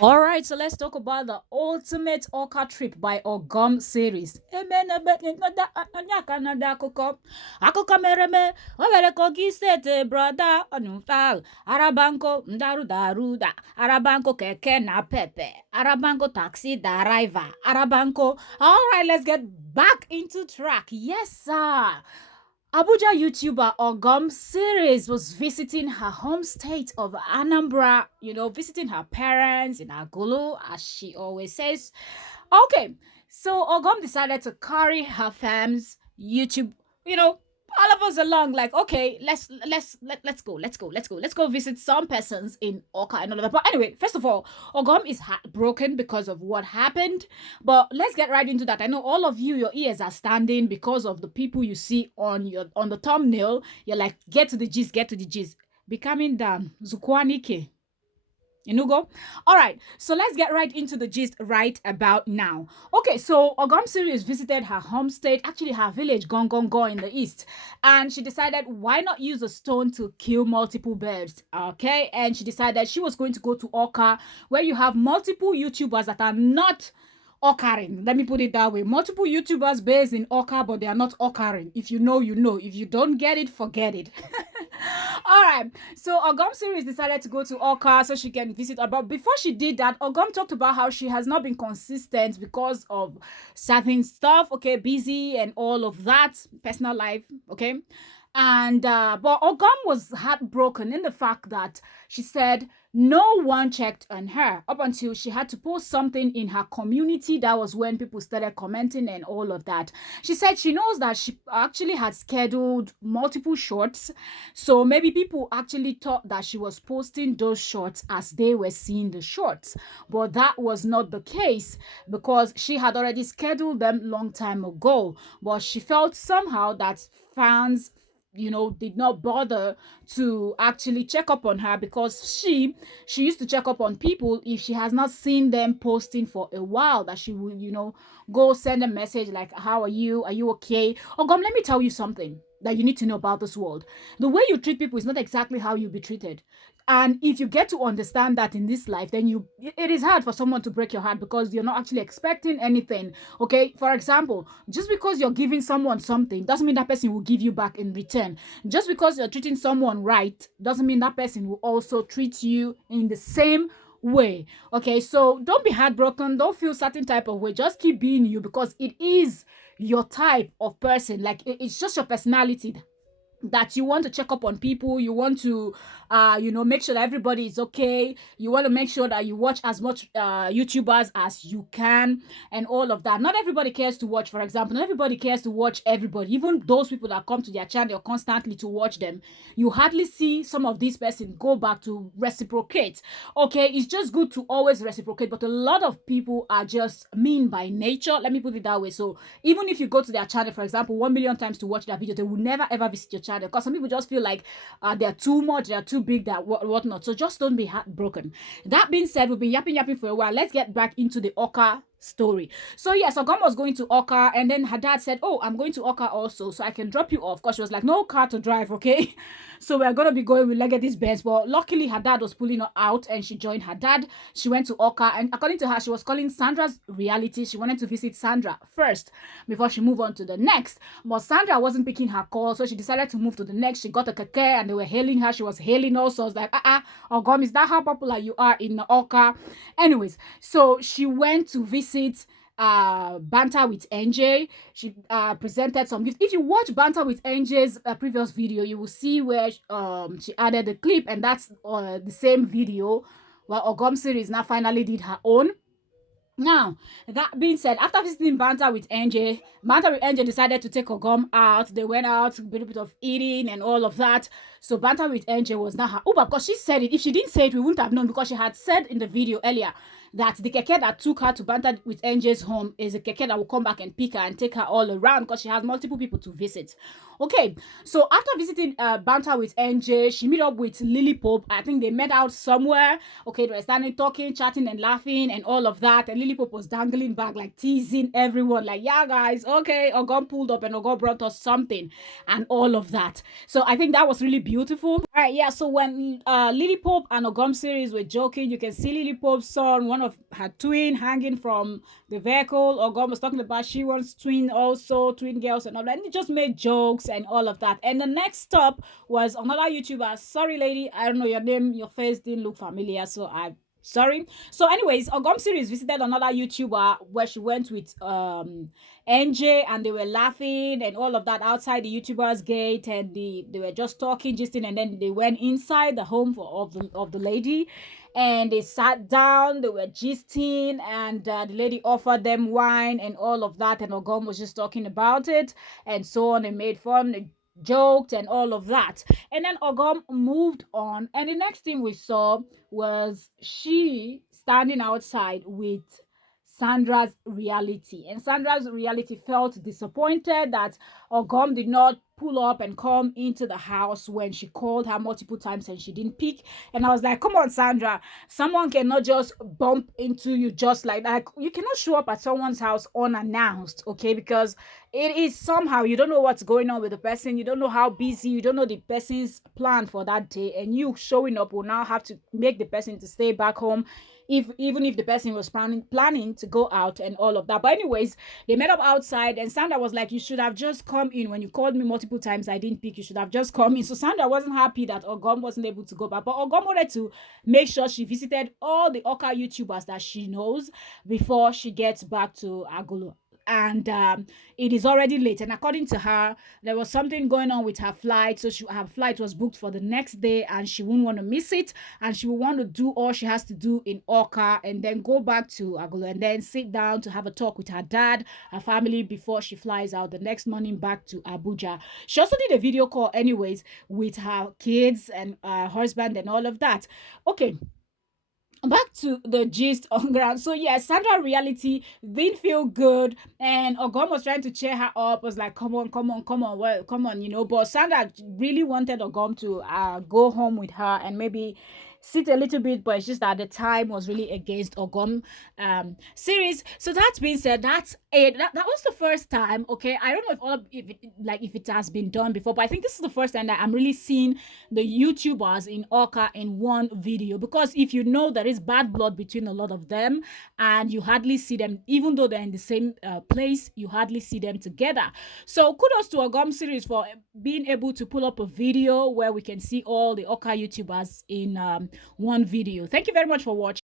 All right, so let's talk about the ultimate Orca trip by Ogom series. Akụkọ mere eme, o mere ka Kogi steeti brọda ọnụtal arabanko ndarudaruda arabanko keke na pepe arabanko taxi driver arabanko. All right, let's get back into track. Yes, sir. Abuja YouTuber Ogom series was visiting her home state of Anambra, visiting her parents in Agulu, as she always says. Okay, so Ogom decided to carry her fam's YouTube, you know, all of us along, like, okay, let's go visit some persons in Oka and all of that. But anyway, first of all, Ogom is heartbroken because of what happened. But let's get right into that. I know all of you, your ears are standing because of the people you see on the thumbnail. You're like, get to the gist, get to the gist. Be coming down. Zukwanike. Inugo. All right, so let's get right into the gist right about now. Okay, so Ogom Sirius visited her home state, actually her village, Gongongo in the east, and she decided why not use a stone to kill multiple birds. Okay, and she decided she was going to go to Oka, where you have multiple YouTubers that are not occurring. Let me put it that way. Multiple YouTubers based in Oka, but they are not occurring. If you know, you know. If you don't get it, forget it. All right. So Ogom series decided to go to Oka so she can visit her. But before she did that, Ogom talked about how she has not been consistent because of certain stuff. Okay, busy and all of that, personal life. Okay. And but Ogum was heartbroken in the fact that she said no one checked on her up until she had to post something in her community. That was when people started commenting and all of that. She said she knows that she actually had scheduled multiple shorts, so maybe people actually thought that she was posting those shorts as they were seeing the shorts, but that was not the case because she had already scheduled them long time ago. But she felt somehow that fans did not bother to actually check up on her because she used to check up on people if she has not seen them posting for a while, that she will go send a message like, how are you okay? Oh God, let me tell you something that you need to know about this world. The way you treat people is not exactly how you'll be treated. And if you get to understand that in this life, then it is hard for someone to break your heart because you're not actually expecting anything. Okay, for example, just because you're giving someone something doesn't mean that person will give you back in return. Just because you're treating someone right doesn't mean that person will also treat you in the same way. Okay, so don't be heartbroken, don't feel certain type of way, just keep being you because it is your type of person. Like it's just your personality that you want to check up on people, you want to make sure that everybody is okay, you want to make sure that you watch as much YouTubers as you can and all of that. Not everybody cares to watch, for example, not everybody cares to watch everybody. Even those people that come to their channel constantly to watch them, you hardly see some of these persons go back to reciprocate. Okay, it's just good to always reciprocate, but a lot of people are just mean by nature, let me put it that way. So even if you go to their channel, for example, 1 million times to watch their video, they will never ever visit your channel because some people just feel like they're too much, they're too big, that whatnot. So just don't be heartbroken. That being said, we've been yapping for a while. Let's get back into the Oka story. So yes, Ogom was going to Oka, and then her dad said, oh, I'm going to Oka also, so I can drop you off, because she was like, no car to drive, okay? So we're gonna be going with Legacy's Benz. But luckily her dad was pulling her out and she joined her dad. She went to Oka, and according to her, she was calling Sandra's reality. She wanted to visit Sandra first before she moved on to the next. But Sandra wasn't picking her call, so she decided to move to the next. She got a keke and they were hailing her. She was hailing also. I was like, Ogom, is that how popular you are in Oka? Anyways, so she went to visit banter with NJ. She presented some gifts. If you watch banter with NJ's previous video, you will see where she added the clip, and that's the same video where Ogom series now finally did her own. Now, that being said, after visiting Banter with NJ decided to take Ogom out. They went out, a bit of eating and all of that. So Banter with NJ was now her Uber, because she said it. If she didn't say it, we wouldn't have known, because she had said in the video earlier that the keke that took her to Banter with NJ's home is a keke that will come back and pick her and take her all around, because she has multiple people to visit. Okay, so after visiting Banter with NJ, she met up with Lily Pope. I think they met out somewhere. Okay, they were standing talking, chatting, and laughing, and all of that. And Lily Pope was dangling back, like teasing everyone, like, yeah, guys, okay, Ogom pulled up and Ogom brought us something, and all of that. So I think that was really beautiful. All right, yeah. So when Lily Pope and Ogom series were joking, you can see Lily Pope's son, one of her twin, hanging from the vehicle. Ogom was talking about she wants twin also, twin girls and all that. And he just made jokes and all of that. And the next stop was another YouTuber. Sorry, lady, I don't know your name. Your face didn't look familiar, so I sorry. So anyways, Ogom series visited another YouTuber where she went with NJ, and they were laughing and all of that outside the YouTuber's gate, and they were just talking, gisting, and then they went inside the home of the lady, and they sat down, they were gisting, and the lady offered them wine and all of that, and Ogom was just talking about it and so on, and made fun, they joked and all of that. And then Ogom moved on, and the next thing we saw was she standing outside with Sandra's reality. And Sandra's reality felt disappointed that Ogom did not pull up and come into the house when she called her multiple times and she didn't pick. And I was like, come on, Sandra, someone cannot just bump into you just like that. Like, you cannot show up at someone's house unannounced, okay? Because it is somehow you don't know what's going on with the person, you don't know how busy, you don't know the person's plan for that day, and you showing up will now have to make the person to stay back home, if even if the person was planning to go out and all of that. But anyways, they met up outside, and Sandra was like, you should have just come in. When you called me multiple times, I didn't pick. You should have just come in. So Sandra wasn't happy that Ogom wasn't able to go back, but Ogom wanted to make sure she visited all the Oka YouTubers that she knows before she gets back to Agolo. And it is already late, and according to her, there was something going on with her flight, so her flight was booked for the next day, and she wouldn't want to miss it, and she will want to do all she has to do in Oka and then go back to Agolo and then sit down to have a talk with her dad, her family, before she flies out the next morning back to Abuja. She also did a video call anyways with her kids and husband and all of that. Okay, back to the gist on ground. So yeah, Sandra reality didn't feel good, and Ogom was trying to cheer her up, was like, come on, come on, come on, well, come on, but Sandra really wanted Ogom to go home with her and maybe sit a little bit, but it's just that the time was really against Ogom series. So that's being said, that's it. That was the first time. Okay, I don't know if it has been done before, but I think this is the first time that I'm really seeing the YouTubers in Oka in one video, because if you know, there is bad blood between a lot of them, and you hardly see them, even though they're in the same place, you hardly see them together. So kudos to Ogom series for being able to pull up a video where we can see all the Oka YouTubers in one video. Thank you very much for watching.